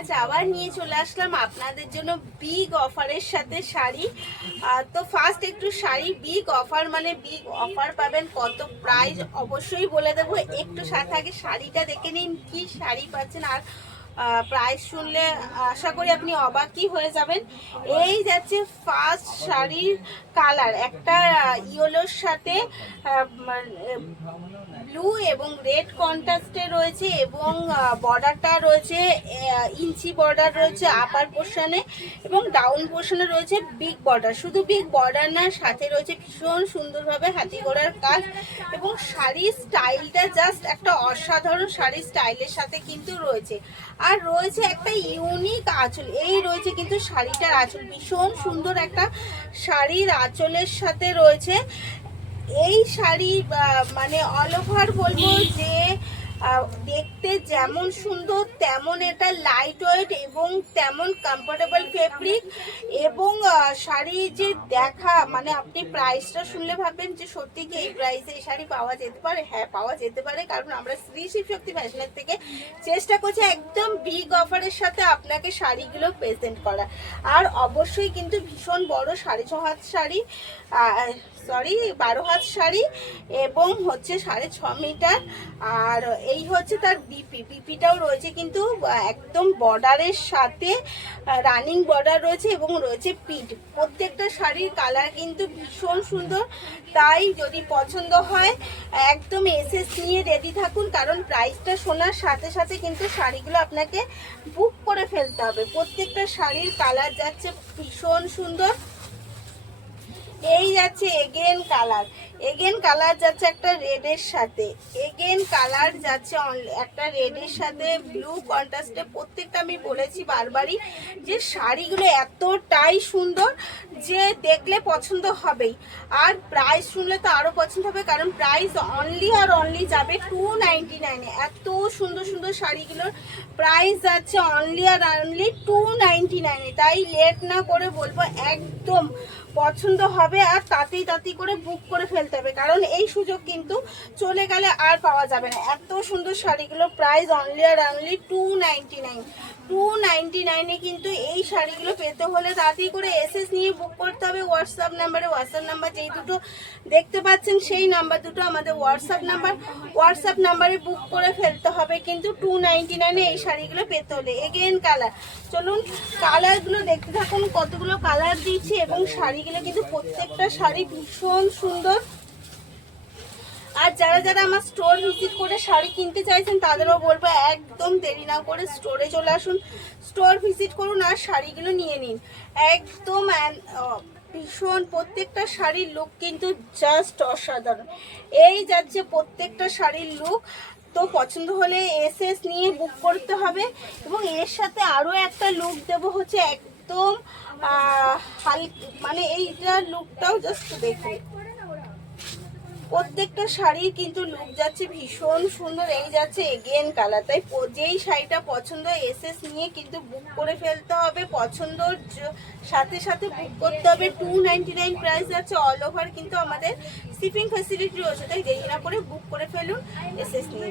আজ আবার নিয়ে চলে আসলাম আপনাদের জন্য বিগ অফারের সাথে শাড়ি। তো ফার্স্ট একটু শাড়ি বিগ অফার মানে বিগ অফার পাবেন, কত প্রাইস অবশ্যই বলে দেবো। একটু সাথে আগে শাড়িটা দেখে নিন, কি শাড়ি পাচ্ছেন। আর প্রাইস শুনলে আশা করি আপনি অবাকই হয়ে যাবেন। এই যাচ্ছে ফার্স্ট শাড়ির কালার, একটা ইয়েলোর সাথে ব্লু এবং রেড কন্ট্রাস্টে রয়েছে, এবং বর্ডারটা রয়েছে ইঞ্চি বর্ডার রয়েছে আপার পোর্শনে, এবং ডাউন পোর্শনে রয়েছে বিগ বর্ডার। শুধু বিগ বর্ডার না, সাথে রয়েছে ভীষণ সুন্দরভাবে হাতি ঘোড়ার কাজ, এবং শাড়ির স্টাইলটা জাস্ট একটা অসাধারণ শাড়ির স্টাইলের সাথে কিন্তু রয়েছে। আর রয়েছে একটা ইউনিক আঁচল, এই রয়েছে কিন্তু শাড়িটার আঁচল, ভীষণ সুন্দর একটা শাড়ির আঁচলের সাথে রয়েছে। এই শাড়ি মানে অল ওভার বলবো যে দেখতে যেমন সুন্দর তেমন এটা লাইট ওয়েট এবং তেমন কমফোর্টেবল ফেব্রিক, এবং শাড়ি যে দেখা মানে আপনি প্রাইসটা শুনলে ভাববেন যে সত্যি কি এই প্রাইসে এই শাড়ি পাওয়া যেতে পারে। হ্যাঁ, পাওয়া যেতে পারে, কারণ আমরা শ্রী শিবশক্তি ফ্যাশনের থেকে চেষ্টা করছি একদম বিগ অফারের সাথে আপনাকে শাড়িগুলো প্রেজেন্ট করা। আর অবশ্যই কিন্তু ভীষণ বড় 6.5 হাত শাড়ি, সরি 12 হাত শাড়ি, এবং হচ্ছে 6.5 মিটার। আর এই হচ্ছে তার বিপিটাও রয়েছে কিন্তু একদম বর্ডারের সাথে, রানিং বর্ডার রয়েছে এবং রয়েছে পিট। প্রত্যেকটা শাড়ির কালার কিন্তু ভীষণ সুন্দর, তাই যদি পছন্দ হয় একদম এসএস নিয়ে রেডি থাকুন, কারণ প্রাইসটা শোনার সাথে সাথে কিন্তু শাড়িগুলো আপনাকে বুক করে ফেলতে হবে। প্রত্যেকটা শাড়ির কালার যাচ্ছে ভীষণ সুন্দর। এই যাচ্ছে এগেন কালার যাচ্ছে একটা রেডের সাথে, এগেন কালার যাচ্ছে একটা রেডের সাথে ব্লু কন্ট্রাস্টে। প্রত্যেকটা আমি বলেছি বারবারই যে শাড়িগুলো এতটাই সুন্দর যে দেখলে পছন্দ হবেই, আর প্রাইস শুনলে তো আরও পছন্দ হবে, কারণ প্রাইস অনলি আর অনলি যাবে 299-এ। এত সুন্দর সুন্দর শাড়িগুলোর প্রাইস যাচ্ছে অনলি আর অনলি 299-এ। তাই লেট না করে বলবো একদম পছন্দ হবে আর তাতেই করে বুক করে ফেলতে হবে, কারণ এই সুযোগ কিন্তু চলে গেলে আর পাওয়া যাবে না। এত সুন্দর শাড়িগুলো প্রাইস অনলি আর অনলি 299-এ কিন্তু এই শাড়িগুলো পেতে হলে তাড়াতাড়ি করে এসএস নিয়ে বুক করতে হবে হোয়াটসঅ্যাপ নাম্বার যেই দুটো দেখতে পাচ্ছেন সেই নাম্বার দুটো আমাদের হোয়াটসঅ্যাপ নাম্বারে বুক করে ফেলতে হবে কিন্তু 299-এ এই শাড়িগুলো পেতে হলে। এগেন কালার, চলুন কালারগুলো দেখতে থাকুন, কতগুলো কালার দিচ্ছি, এবং শাড়িগুলো কিন্তু প্রত্যেকটা শাড়ি ভীষণ সুন্দর। আর যারা আমার স্টোর ভিজিট করে শাড়ি কিনতে চাইছেন তাদেরও বলবো একদম দেরি না করে স্টোরে চলে আসুন, স্টোর ভিজিট করুন আর শাড়িগুলো নিয়ে নিন একদম। ভীষণ প্রত্যেকটা শাড়ির লুক কিন্তু জাস্ট অসাধারণ। এই যাচ্ছে প্রত্যেকটা শাড়ির লুক। তো পছন্দ হলে এসএস নিয়ে বুক করতে হবে, এবং এর সাথে আরও একটা লুক দেবো হচ্ছে একদম মানে এইটার লুকটাও জাস্ট দেখুন। প্রত্যেকটা শাড়ির কিন্তু লুক যাচ্ছে ভীষণ সুন্দর। এই যাচ্ছে এগেন কালার, তাই যেই শাড়িটা পছন্দ এসএস নিয়ে কিন্তু বুক করে ফেলতে হবে, পছন্দর সাথে সাথে বুক করতে হবে। 299 প্রাইস যাচ্ছে, অল ওভার কিন্তু আমাদের শিপিং ফ্যাসিলিটি রয়েছে, তাই দেরি না করে বুক করে ফেলুন এসএস নিয়ে।